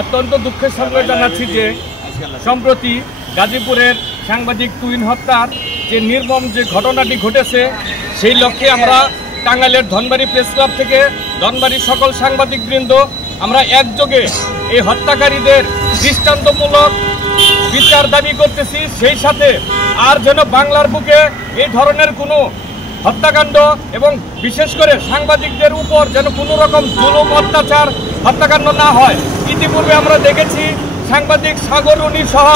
অত্যন্ত দুঃখের সঙ্গে জানাচ্ছি যে সম্প্রতি গাজীপুরের সাংবাদিক তুহিন হত্যার যে নির্মম যে ঘটনাটি ঘটেছে সেই লক্ষ্যে আমরা টাঙ্গাইলের ধনবাড়ি প্রেস ক্লাব থেকে ধনবাড়ির সকল সাংবাদিকবৃন্দ আমরা একযোগে এই হত্যাকারীদের দৃষ্টান্তমূলক বিচার দাবি করতেছি। সেই সাথে আর যেন বাংলার বুকে এই ধরনের কোনো হত্যাকাণ্ড এবং বিশেষ করে সাংবাদিকদের উপর যেন কোনো রকম জুলুম অত্যাচার হত্যাকাণ্ড না হয়। ইতিপূর্বে আমরা দেখেছি সাংবাদিক সাগরুনি সহ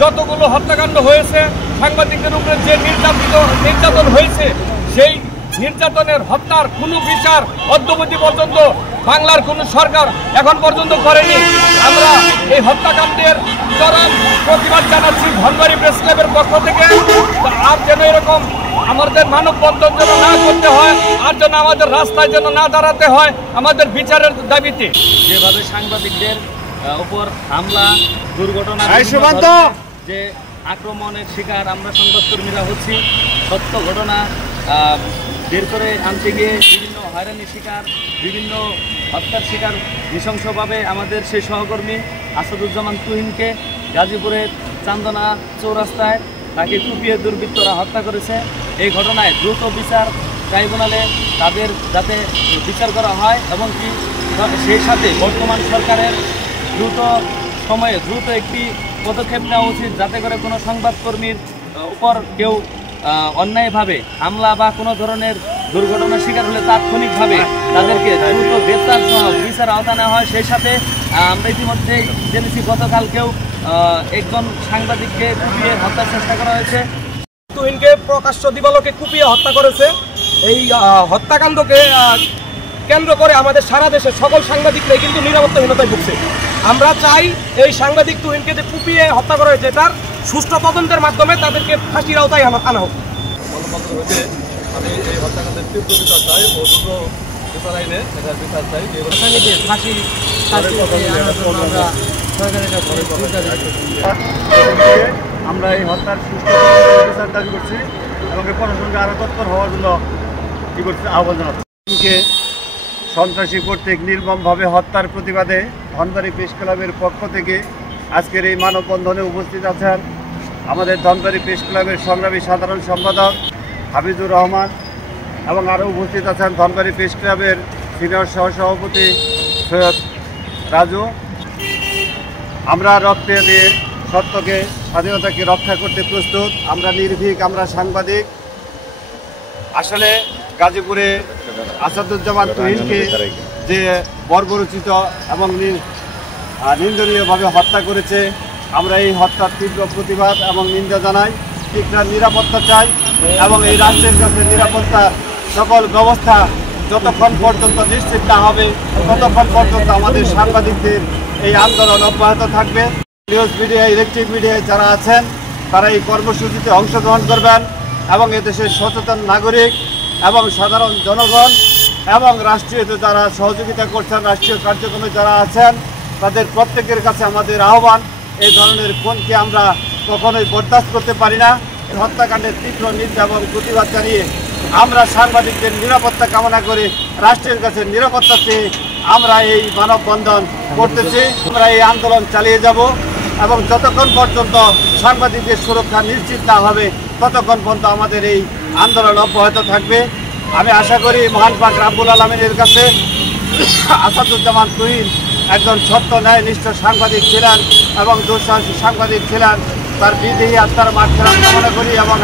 যতগুলো হত্যাকাণ্ড হয়েছে, সাংবাদিকদের উপরে যে নির্যাতন হয়েছে, সেই নির্যাতনের হত্যার কোনো বিচার অদ্যাবধি পর্যন্ত বাংলার কোনো সরকার এখন পর্যন্ত করেনি। আমরা এই হত্যাকাণ্ডের চরম প্রতিবাদ জানাচ্ছি ধনবাড়ি প্রেস ক্লাবের পক্ষ থেকে। আর যেন এরকম আমাদের মানববন্ধন যেন না করতে হয়, আর যেন আমাদের রাস্তায় যেন না দাঁড়াতে হয় আমাদের বিচারের দাবিতে। যেভাবে সাংবাদিকদের উপর হামলা, দুর্ঘটনা, যে আক্রমণের শিকার আমরা সংবাদকর্মীরা হচ্ছি, সত্য ঘটনা বের করে আনতে গিয়ে বিভিন্ন হয়রানির শিকার, বিভিন্ন হত্যার শিকার নৃশংসভাবে আমাদের সেই সহকর্মী আসাদুজ্জামান তুহিনকে গাজীপুরের চান্দনা চৌরাস্তায় তাকে কুপিয়ে দুর্বৃত্তরা হত্যা করেছে। এই ঘটনায় দ্রুত বিচার ট্রাইব্যুনালে তাদের যাতে বিচার করা হয় এবং কি সেই সাথে বর্তমান সরকারের দ্রুত সময়ে দ্রুত একটি পদক্ষেপ নেওয়া উচিত, যাতে করে কোনো সংবাদকর্মীর উপর কেউ অন্যায়ভাবে হামলা বা কোনো ধরনের দুর্ঘটনার শিকার হলে তাৎক্ষণিকভাবে তাদেরকে দ্রুত গ্রেপ্তার সহ বিচার আওতা নেওয়া হয়। সেই সাথে আমরা ইতিমধ্যেই জেনেছি গতকালকেও একজন সাংবাদিককে কুপিয়ে হত্যার চেষ্টা করা হয়েছে। তুহিনকে প্রকাশ্য দিবালোকে কুপিয়ে হত্যা করেছে। এই হত্যাকাণ্ডকে কেন্দ্র করে আমাদের সারা দেশের সকল সাংবাদিকরাই কিন্তু নিরাপত্তাহীনতায় ভুগছে। আমরা চাই এই সাংবাদিক তুহিনকে যে কুপিয়ে হত্যা করা হয়েছে তার সুষ্ঠু তদন্তের মাধ্যমে তাদেরকে ফাঁসির আওতায় আনা হোক। আমি এই হত্যাকাণ্ডের তীব্র বিচার চাই ও দ্রুত বিচার আইনে এটার বিচার চাই। আমরা এই হত্যার সুষ্ঠু বিচার দাবি করছি এবং প্রশাসনকে আরও তৎপর হওয়ার জন্য কি করছি আহ্বান জানাচ্ছি। সন্ত্রাসী কর্তৃক নির্মমভাবে হত্যার প্রতিবাদে ধনবাড়ি প্রেস ক্লাবের পক্ষ থেকে আজকের এই মানববন্ধনে উপস্থিত আছেন আমাদের ধনবাড়ি প্রেস ক্লাবের সংগ্রামী সাধারণ সম্পাদক হাফিজুর রহমান এবং আরও উপস্থিত আছেন ধনবাড়ি প্রেস ক্লাবের সিনিয়র সহসভাপতি সৈয়দ রাজু। আমরা রক্তে দিয়ে সত্যকে, স্বাধীনতাকে রক্ষা করতে প্রস্তুত। আমরা নির্ভীক, আমরা সাংবাদিক। আসলে গাজীপুরে আসাদুজ্জামান তুহিনকে যে বর্বরচিত এবং নিন্দনীয়ভাবে হত্যা করেছে, আমরা এই হত্যার তীব্র প্রতিবাদ এবং নিন্দা জানাই। ঠিকঠাক নিরাপত্তা চাই এবং এই রাষ্ট্রের কাছে নিরাপত্তার সকল ব্যবস্থা যতক্ষণ পর্যন্ত নিশ্চিত না হবে ততক্ষণ পর্যন্ত আমাদের সাংবাদিকদের এই আন্দোলন অব্যাহত থাকবে। নিউজ মিডিয়া, ইলেকট্রিক মিডিয়ায় যারা আছেন তারা এই কর্মসূচিতে অংশগ্রহণ করবেন এবং এদেশের সচেতন নাগরিক এবং সাধারণ জনগণ এবং রাষ্ট্রীয়তে যারা সহযোগিতা করছেন, রাষ্ট্রীয় কার্যক্রমে যারা আছেন, তাদের প্রত্যেকের কাছে আমাদের আহ্বান, এই ধরনের খুনকে আমরা কখনোই বরদাস্ত করতে পারি না। হত্যাকাণ্ডের তীব্র নিন্দা এবং প্রতিবাদ জানিয়ে আমরা সাংবাদিকদের নিরাপত্তা কামনা করে রাষ্ট্রের কাছে নিরাপত্তা চেয়ে আমরা এই মানববন্ধন করতেছি। আমরা এই আন্দোলন চালিয়ে যাব এবং যতক্ষণ পর্যন্ত সাংবাদিকদের সুরক্ষা নিশ্চিত না হবে ততক্ষণ পর্যন্ত আমাদের এই আন্দোলন অব্যাহত থাকবে। আমি আশা করি মহান পাক রাব্বুল আলামিনের কাছে আসাদুজ্জামান তুহিন একজন সত্য ন্যায়নিষ্ঠ সাংবাদিক ছিলেন এবং দুঃসাহসী সাংবাদিক ছিলেন। তার বিদেহী আত্মার মাগফিরাত কামনা করি এবং